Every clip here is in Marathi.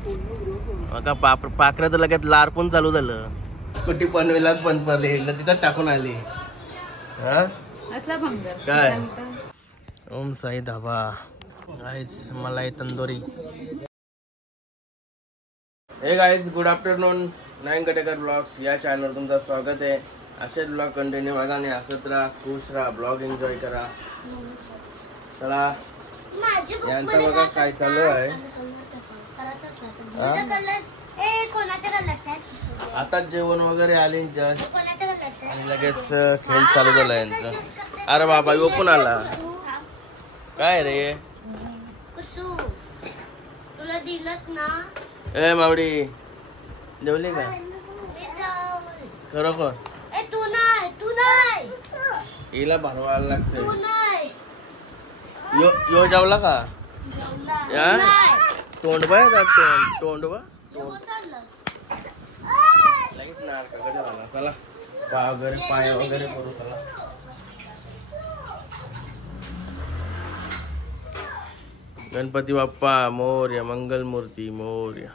मका पाखरं तर लगेच लार पण चालू झालं. स्कूटी पनवेलात पण पडली तिथं टाकून आली. काय ओम साई धाबा गाईस मलाई तंदुरी. हे guys good afternoon. Nine Katekar blogs या चॅनलवर तुमचं स्वागत आहे. असेच ब्लॉग कंटिन्यू बघा आणि हसत राहा, खुश राहा, ब्लॉग एन्जॉय करा. चला यांचा बघा काय चालू आहे. आता जेवण वगैरे आले आणि लगेच खेळ चालू झाला यांचा. अरे बाबा यो पण आला. काय रे तुला दिलत ना. ए मावडी जेवली का खरोखर? तू नाही हिला भरवायला लागतंय. यो जेवला का? तोंड बा तोंड बा लगेच नारका कशा झाला. चला पाय वगैरे करू. चला गणपती बाप्पा मोरया, मंगल मूर्ती मोरया.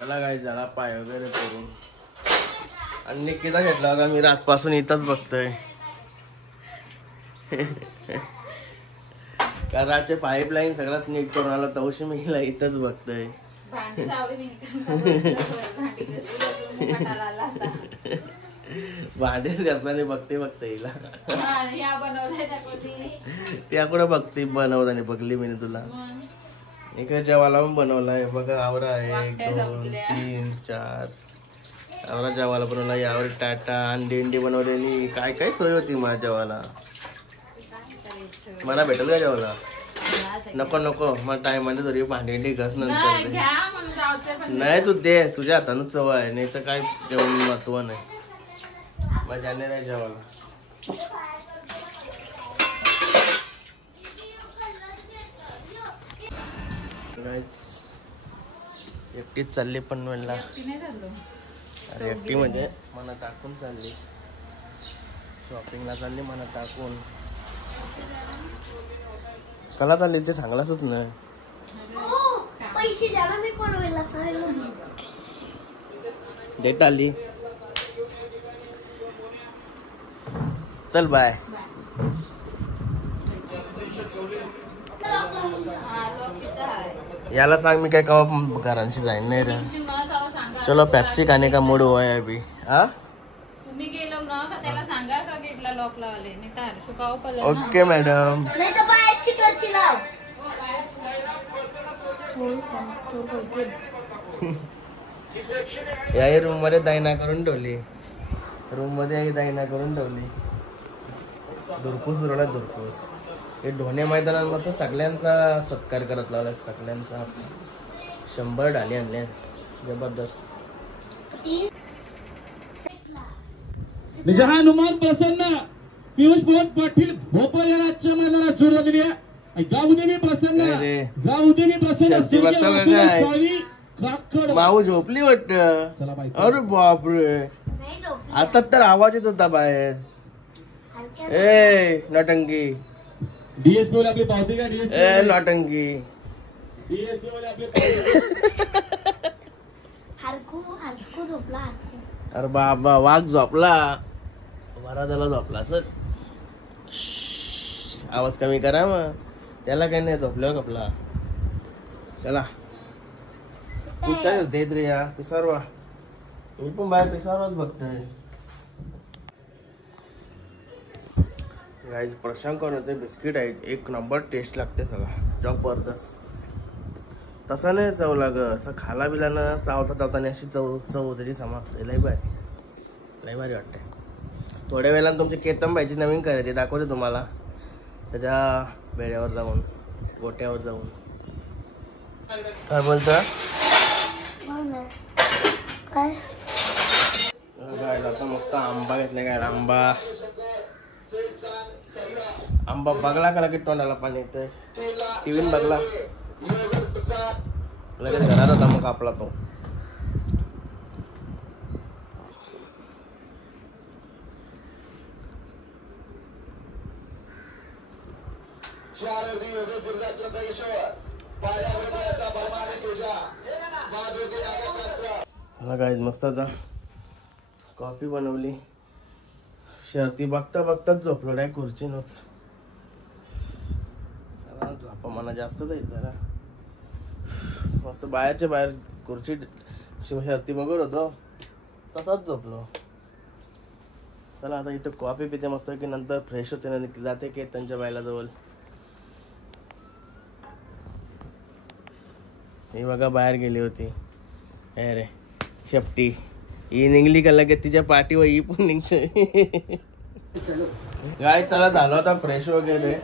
चला काय झाला पाय वगैरे करून. आणि निकिता घेतला का मी रातपासून इथंच बघतोय. घराचे पाईपलाईन सगळ्यात नीट करून आला तवशी मी हिला इथंच बघतोय. भांडेच घासणारे बघते हिला. त्या कुठं बघते बनवताना बघली मी तुला. इकडे जेवायला पण बनवलाय बघा. आवरा आहे 1 2 3 4 आवरा जेवायला बनवला. यावर टाटा अंडी बनवलेली. काय काय सोय होती माझ्या जेवायला. मला भेटेल का जेवायला? नको मला टाइम म्हणजे तरी भांडी घास नंतर. नाही तू दे, तुझ्या हातानं चव आहे. नाही तर काय जेवण महत्व नाही. मजा नाही जेवायला. एकटीच चालली पनवेलला. अरे एकटी म्हणजे मला टाकून चालली. शॉपिंगला चालली मला टाकून. कला चालली ते सांगलाच नाही. पैसे द्या ना, मी पनवेलला चाललो. डेट आली. चल बाय. याला सांग मी काय कवा घरांची जाईन नाही रे. चलो पेप्सी खाने का मूड हुआ है अभी. तुम्ही गेलो ना का त्याला सांगा का गेटला लॉक लावले नाही तर शुकाव कलर. Okay madam. नाही तर बाहेर शिकवची लाव. या रूम मध्ये दायना करून ठेवली. रूम मध्ये दायना करून ठेवली. दुरपूस उरला दुरपूस. हे ढोणे मैदानात मस्त सगळ्यांचा सत्कार करत लावला. सगळ्यांचा 100 ढाली आणल्या. जबरदस्त. निजा हनुमान प्रसन्न पियुष पवन पाटील भोपर या राज्य मैदानात जोर दिली आहे. गावदेवी प्रसन्न माऊ झोपली वाटत. अरे बापरे आता तर आवाज येत होता बाहेर. ए नटंकी. डीएसपी वाले आपली पावती का? डीएसपी ए नटंकी. डीएसपी वाले आपली हरकू झोपला. अरे बाबा वाघ झोपला. बरा झाला झोपला. सर आवाज कमी करा मग. त्याला काही नाही झोपल्यावर कपला. चला देत रे या पिसारवा. मी पण बाहेर पिसारवाच बघतोय. गाईज प्रशांत कोणाचे बिस्किट आहेत. 1 नंबर टेस्ट लागते सगळा जबरदस्त. तसं नाही चव लाग. असं खाला बिलानं चावता अशी चव त्याची समजते. लय भारी वाटते. थोड्या वेळानं तुमची केतन भाईची नवीन करायची दाखवते तुम्हाला. त्याच्या बेड्यावर जाऊन गोट्यावर जाऊन. काय बोलतो काय? आता मस्त आंबा घेतला. काय आंबा बघला का लगेच तोंडाला पाणी येतं. टीव्ही बघला लगेच घरात होता मग आपला तो. चार जिल्ह्यात पायावर बलमाने तुझ्या काय मस्त आता कॉफी बनवली. शर्ती बघता बघताच झोपलो नाही खुर्चीनच. झोपा मला जास्त जाईल जरा. मस्त बाहेरच्या बाहेर खुर्ची शर्ती बघत होतो तसाच झोपलो. चला आता इथं कॉफी पिते मस्त की नंतर फ्रेश होते ना जाते केतनच्या बायला जवळ. ही बघा बाहेर गेली होती. अरे शेपटी ही निघली का लगेच तिच्या पाठीवर ही पण निघते. काय चला झालं आता फ्रेश वगैरे.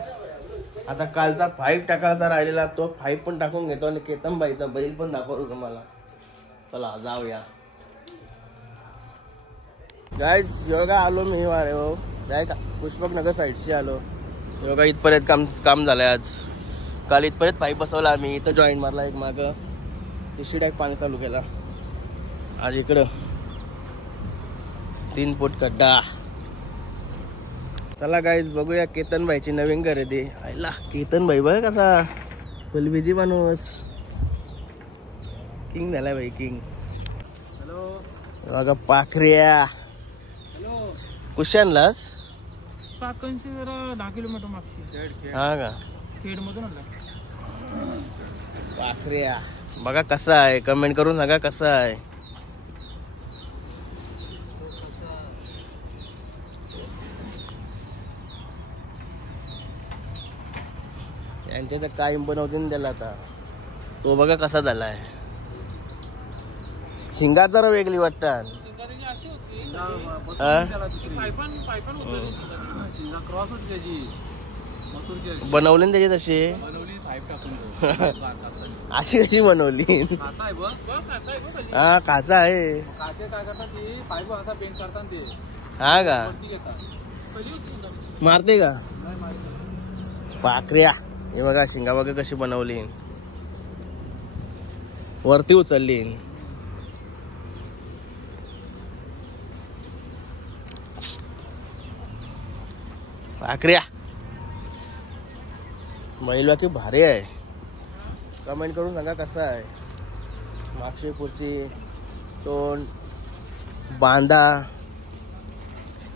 आता कालचा 5 टाकायचा राहिलेला तो 5 पण टाकून घेतो आणि केतनबाईचा बैल पण दाखवतो तुम्हाला. चला जाऊया. गाईज योगा आलो मी वारे हो काय का पुष्पक नगर साईडशी आलो. योगा इथपर्यंत काम झालंय आज. काल इथपर्यंत 5 बसवला आम्ही. इथं जॉईंट मारला एक मागं. तिसरी टाक पाणी चालू केला. आज इकडं 3 फूट खड्डा. चला गाईज बघूया केतनबाईची नवीन खरेदी. आईला केतनबाई बघ कसा फुलबीजी माणूस. किंग झालाय बाई किंग. हॅलो बघा पाखऱ्या. कुठे आणलास? पाकणची जरा 10 किलोमीटर मागची. हा का खेड मधून आणला. पाखऱ्या बघा कसा आहे. कमेंट करून सांगा कसा आहे. यांच्या तर कायम बनवते ना त्याला. आता तो बघा कसा झालाय. शिंगात जरा वेगळी वाटतात. बनवली ना त्याची तशी. अशी कशी बनवली. हा काचा आहे. हा का मारते का पाखऱ्या. हे बघा शिंगा बघा कशी बनवली. वरती उचलली. पाखऱ्या बैल बाकी भारी आहे. कमेंट करून सांगा कसा आहे. मागची खुर्ची तोंड बांधा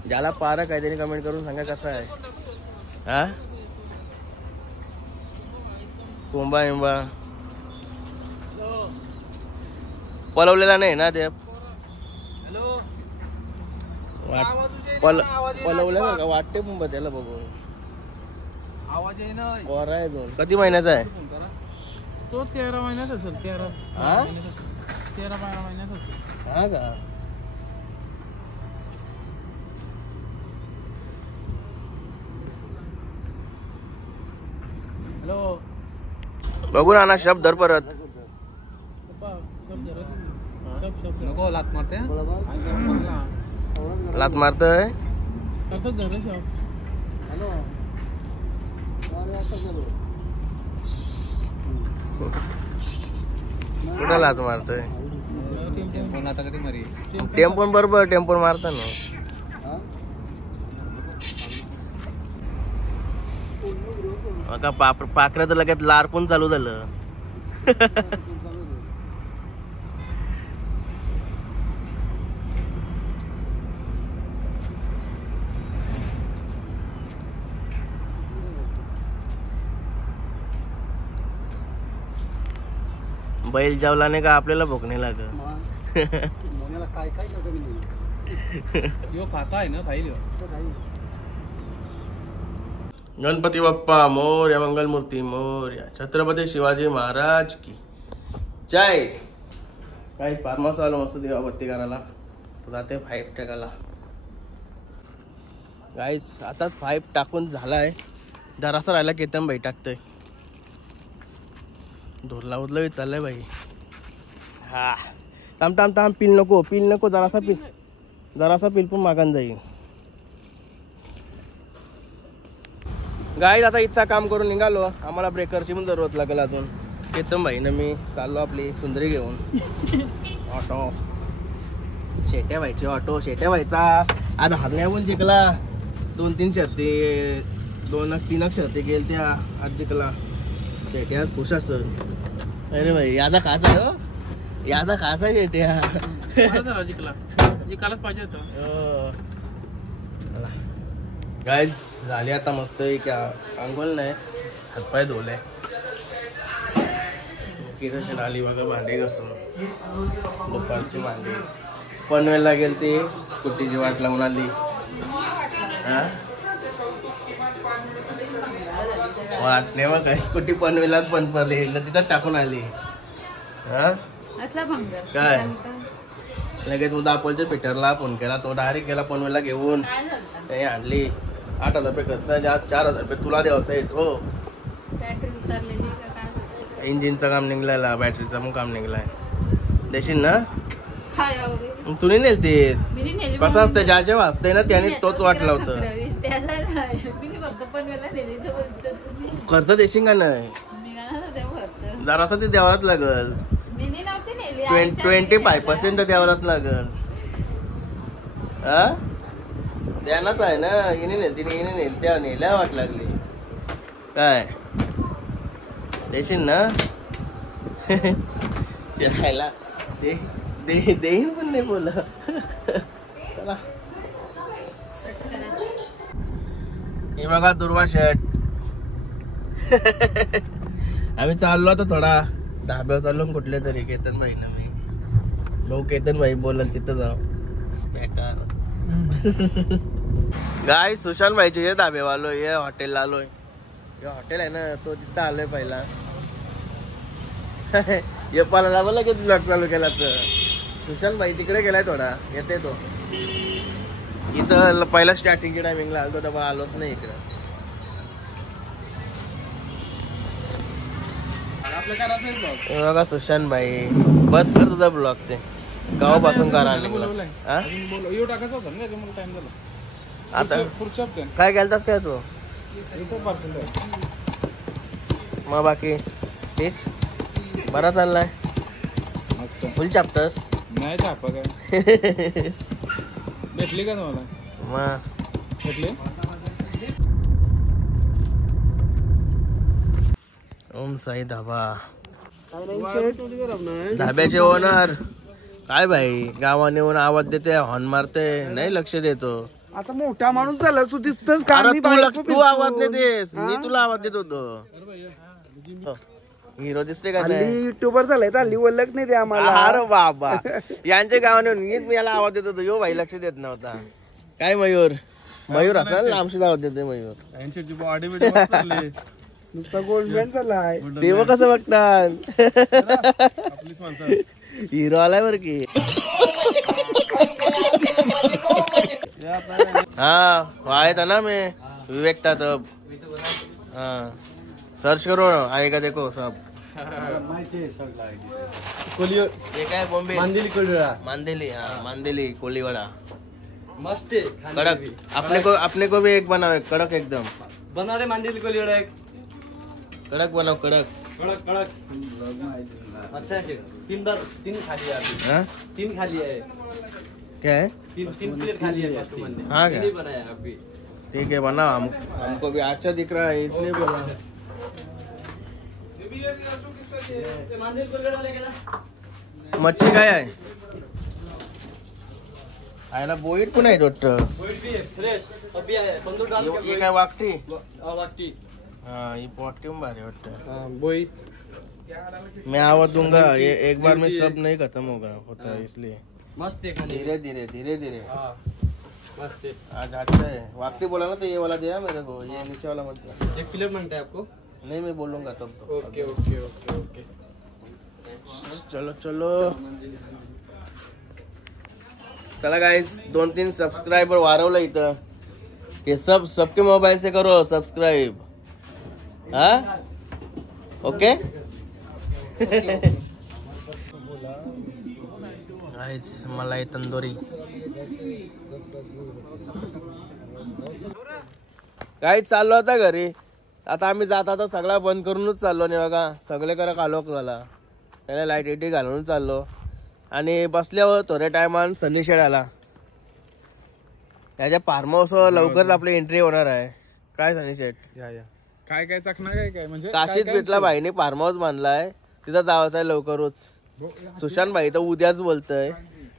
ज्याला पारक आहे त्याने कमेंट करून सांगा कसा आहे. हा कोंबा इंबा पलवलेला नाही ना ते. पलवलं का वाटते पण त्याला बघून. आवाज आहे ना. गोरा आहे दोन. किती महिन्याचा आहे तो? 13 महिन्यात असेल. 13 12 महिन्यात असेल. हा का हॅलो बघू ना शब्द धर परत. नको लात मारते. लात मारतय. कुठं लात मारतोय. टेम्पोन बरोबर टेम्पोन मारता ना. आता पाखरं तर लगेच लार पण चालू झालं. बैल जेवला नाही का आपल्याला भूक नाही लागत. काय काय खाता ना खाईल. गणपती बाप्पा मोरया. मंगलमूर्ती मोरया. छत्रपती शिवाजी महाराज की जय. काही फार्मस आलो मस्त दिवाबत्ती करायला. जाते 5 टाकायला. गाईस आताच 5 टाकून झालाय. जरासा राहिला केतनबाई टाकतोय. धुरला उदला चाललाय बाई. हा थांब थांब थांब. पिल नको जरासा पिल पण मागान जाईल. गाईज आता इथचा काम करून निघालो. आम्हाला ब्रेकरची पण जरूरत लागेल अजून. केतनबाई ना मी चाललो आपली सुंदरी घेऊन. ऑटो शेट्या व्हायचे. ऑटो शेट्या व्हायचा. आज हरण्या पण जिंकला. 2-3 शर्ती 2-3 शर्ती गेल त्या आज जिंकला. शेट्या खुश असल. अरे भाई आता खास आहे. यादा खासा शेट्या जिंकायलाच पाहिजे होतं. गाईज झाली आता मस्त अंघोळ नाही, हातपाय धुवले. किरण आली बघा भांडे घासून, दुपारची भांडी. पनवेलला गेली ती स्कूटीची वाट लावून आली. वाट नाही मग काय, स्कूटी पनवेलाच बंद पडली, तिथं टाकून आली. काय लगेच उद्या अपोलच्या पीटरला फोन केला, तो डायरेक्ट गेला पनवेलला घेऊन. ते आणली 8,000 रुपये खर्च, 4,000 रुपये तुला द्यायचा येतो. इंजिनचं काम निघलाय, बॅटरीचं पण काम निघलाय. देशील ना? तू नाही नेलतीस? कसं असतं ज्याच्या वाचतंय ना त्याने तोच वाट लावतं. खर्च देशील का नाही? जरासा ते द्यावाच लागल, 25% द्यावाच लागल. द्यानाच आहे ना. हिने नेलती हिने नेल त्या नेल्या वाट लागली. काय देशील ना? शिरायला देईन पण नाही बोला. चला हे बघा दुर्वा शर्ट. आम्ही चाललो आता थोडा धाब्यावर चाललो कुठले तरी. केतन भाई ना मी भाऊ केतन भाई बोलल तिथं जाऊ बेकार. गाय सुशांत भाईचे हे धाब्यावर आलोय, हे हॉटेलला आलोय. हे हॉटेल आहे ना तो तिथं आलोय पहिला. हे पाला बोला की ब्लॉग चालू केला तर सुशांत भाई तिकडे गेलाय थोडा, येते तो. इथं पहिला स्टार्टिंगच्या टायमिंगला आलो, डबल आलोच नाही इकडं. बघा सुशांत भाई बस कर तुझा ब्लॉग. ते गावापासून करा आता. काय गेलतास काय तू? मग बाकी ठीक बरा चाललाय? फुल चापतस? नाही चापा काय. भेटली का तुम्हाला? मग भेटली. ओम साई धाबा, धाब्याचे ओनर. काय भाई गावाने येऊन आवाज देते, हॉर्न मारते, नाही लक्ष देतो. आता मोठा माणूस झाला तू दिसतस का? तू आवाज देतेस, मी तुला आवाज देत होतो. हिरो दिसते का? युट्यूबर झालाय तर हल्ली ओळख नाही ते आम्हाला. अरे बाबा यांच्या गावाने मीच याला आवाज देत होतो. यो भाई लक्ष देत नव्हता. काय मयूर असणार आमची आवाज देते मयूर. बॉडी नुसता गोल्डमॅन झालाय. तेव्हा कसं बघतात? हिरो आलाय बर की. हाँ आया था ना मैं विवेकता तब. हाँ सर्च करो आएगा देखो सब. ये क्या है? बॉम्बे मांदेली कोलीवाड़ा. मांदेली, हाँ मांदेली कोलीवाड़ा मस्त है कड़क. अपने को भी एक बनाओ, एक कड़क एकदम बना रहे. मांदेली कोलीवाड़ा एक कड़क बनाओ, कड़क. अच्छा है. तीन खाली है. तीन खाली है. क्या है? तीन प्लेट खाली है. हाँ क्या बनाया अभी? ठीक है बना. हमको भी अच्छा दिख रहा है इसलिए बोला. मच्छी काय आहे? आयला बोईट पण आहे डॉक्टर. ये काय वाकटी? हाँ ये पोटी में भारी वाटतं. बोई मैं आवाज दूंगा, ये एक बार में सब नहीं खत्म होता है इसलिए. मस्त है. धीरे धीरे मस्त है. आज अच्छा है. वाकटी बोला ना तो ये वाला दिया मेरे को, ये नीचे वाला मत. एक प्लेट मांगता है आपको? नहीं मैं बोलूंगा तब तो. Okay okay okay okay. चलो चला गाइस 2-3 सब्सक्राइबर वाढवलं इथं. हे सबके मोबाईल से करो सब्सक्राइब. हाँ ओके. गाइस मलाई तंदुरी. गाइस चाललो होता घरी. आता आम्ही जात आता सगळा बंद करूनच चाललो. नाही बघा सगळे करा कालोक झाला. त्याला लाईट इटी घालून चाललो आणि बसल्यावर थोड्या टायमान सनी शेड आला. त्याच्या फार्म हाऊस लवकरच आपली एंट्री होणार आहे. काय सनी शेड? या काय चकना काय म्हणजे काशीत भेटला भाईने फार्म हाऊस बांधलाय, तिथं जायचं आहे लवकरच. सुशांत भाई तर उद्याच बोलतोय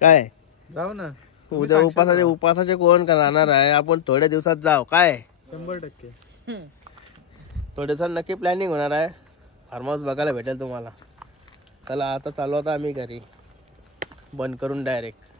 काय जाऊ ना उद्या उपासाचे कोण का जाणार आहे आपण थोड्या दिवसात जाऊ काय 100%. थोड्या दिवसात नक्की प्लॅनिंग होणार आहे फार्म हाऊस बघायला भेटेल तुम्हाला चला आता चालू आता आम्ही घरी बंद करून डायरेक्ट